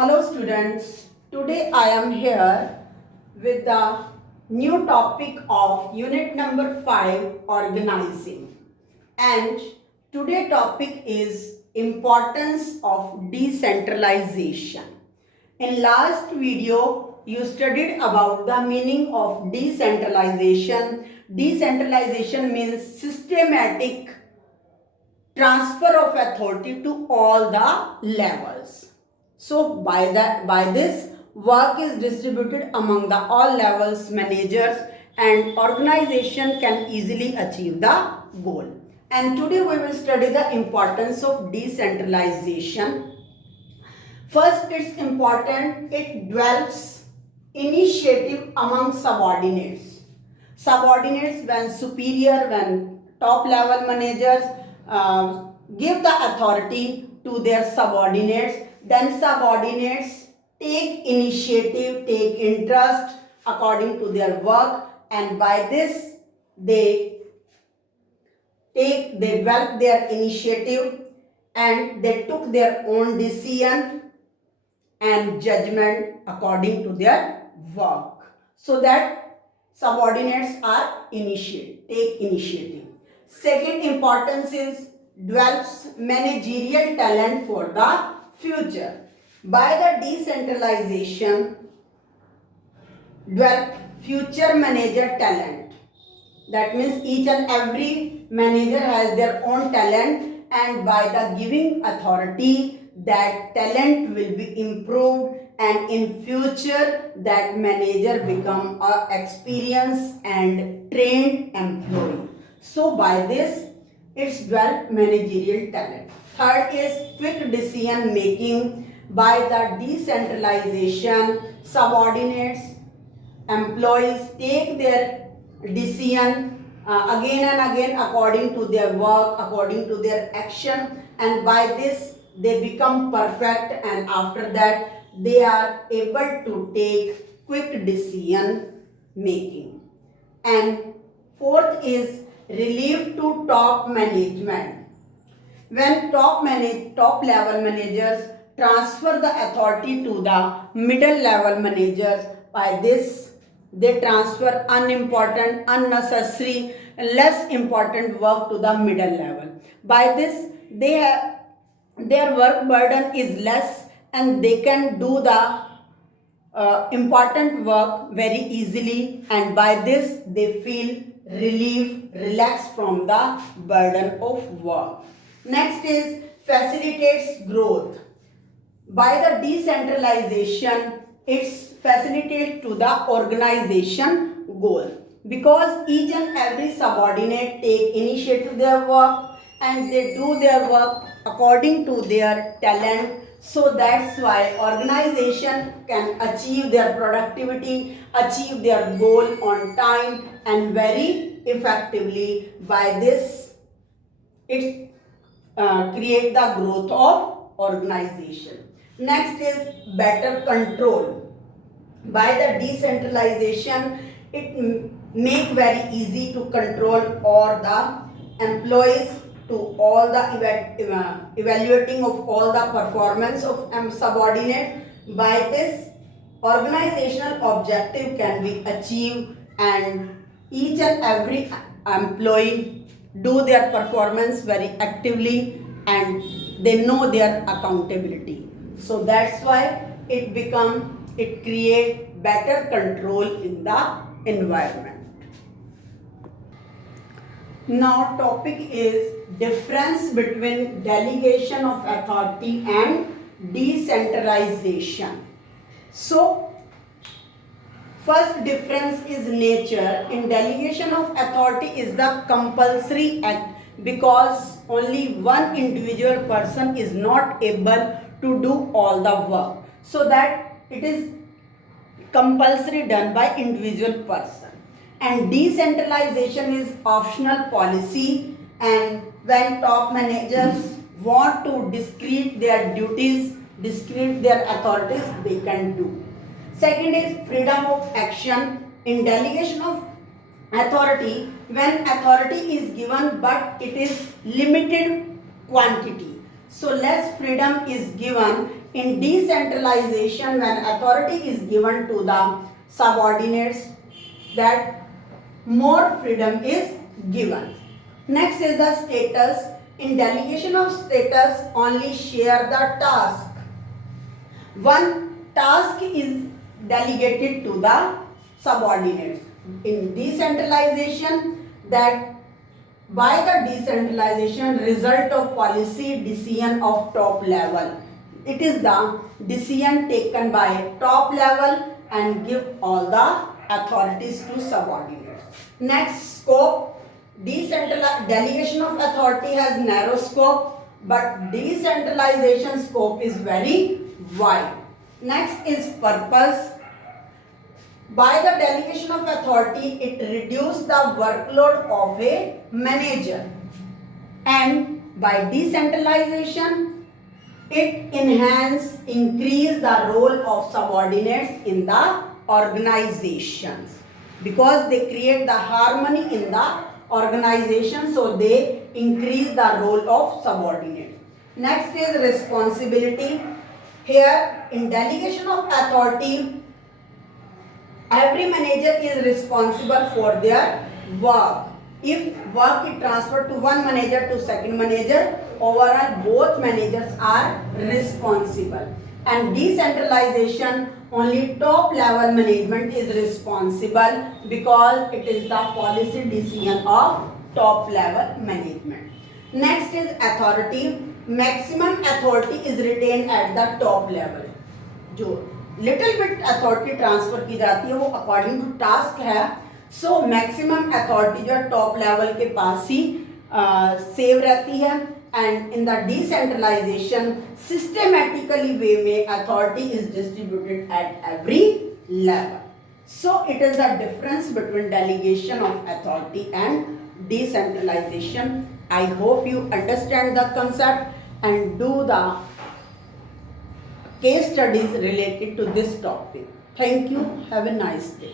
Hello students, today I am here with the new topic of unit number 5 organizing, and today topic is importance of decentralization. In last video you studied about the meaning of decentralization. Decentralization means systematic transfer of authority to all the levels. So by this work is distributed among the all levels managers and organization can easily achieve the goal. And today we will study the importance of decentralization. First, it's important, it develops initiative among subordinates. Subordinates, when superior, when top level managers give the authority to their subordinates, then subordinates take initiative, take interest according to their work, and by this they develop their initiative and they took their own decision and judgment according to their work, so that subordinates are take initiative. Second importance is develops managerial talent for the future. By the decentralization, develop future manager talent. That means each and every manager has their own talent, and by the giving authority, that talent will be improved, and in future that manager become a experienced and trained employee. So by this it's develop managerial talent. Third is quick decision making. By the decentralization, subordinates, employees take their decision again and again according to their work, according to their action, and by this they become perfect, and after that they are able to take quick decision making. And fourth is relief to top management. When top level managers transfer the authority to the middle level managers, by this they transfer unimportant, unnecessary, less important work to the middle level. By this their work burden is less and they can do the important work very easily, and by this they feel relaxed from the burden of work. Next is facilitates growth. By the decentralization, it's facilitated to the organization goal, because each and every subordinate take initiative to their work and they do their work according to their talent. So that's why organization can achieve their productivity, achieve their goal on time and very effectively. By this it create the growth of organization. Next is better control. By the decentralization, it make very easy to control all the employees, to all the evaluating of all the performance of subordinate. By this organizational objective can be achieved and each and every employee do their performance very actively and they know their accountability. So that's why it create better control in the environment. Now topic is difference between delegation of authority and decentralization. So first difference is nature. In delegation of authority is the compulsory act, because only one individual person is not able to do all the work, so that it is compulsory done by individual person. And decentralization is optional policy, and when top managers want to discrete their duties, discrete their authorities, they can do. Second is freedom of action. In delegation of authority, when authority is given but it is limited quantity, so less freedom is given in decentralization, when authority is given to the subordinates, that more freedom is given. Next is the status. In delegation of status, only share the task. One task is delegated to the subordinates. In decentralization, that by the decentralization, result of policy decision of top level. It is the decision taken by top level and give all the authorities to subordinates. Next, scope. Delegation of authority has narrow scope, but decentralization scope is very wide. Next is purpose. By the delegation of authority, it reduces the workload of a manager, and by decentralization, it increase the role of subordinates in the organizations, because they create the harmony in the organization, so they increase the role of subordinates. Next is responsibility. Here, in delegation of authority, every manager is responsible for their work. If work is transferred to one manager to second manager, overall both managers are responsible. And decentralization, only top level management is responsible, because it is the policy decision of top level management. Next is authority. Maximum authority is retained at the top level. जो little bit authority transfer की जाती है वो according to task है. So maximum authority जो है top level के पास ही save रहती है. And in the decentralisation systematically वे में authority is distributed at every level. So it is the difference between delegation of authority and decentralization. I hope you understand the concept and do the case studies related to this topic. Thank you. Have a nice day.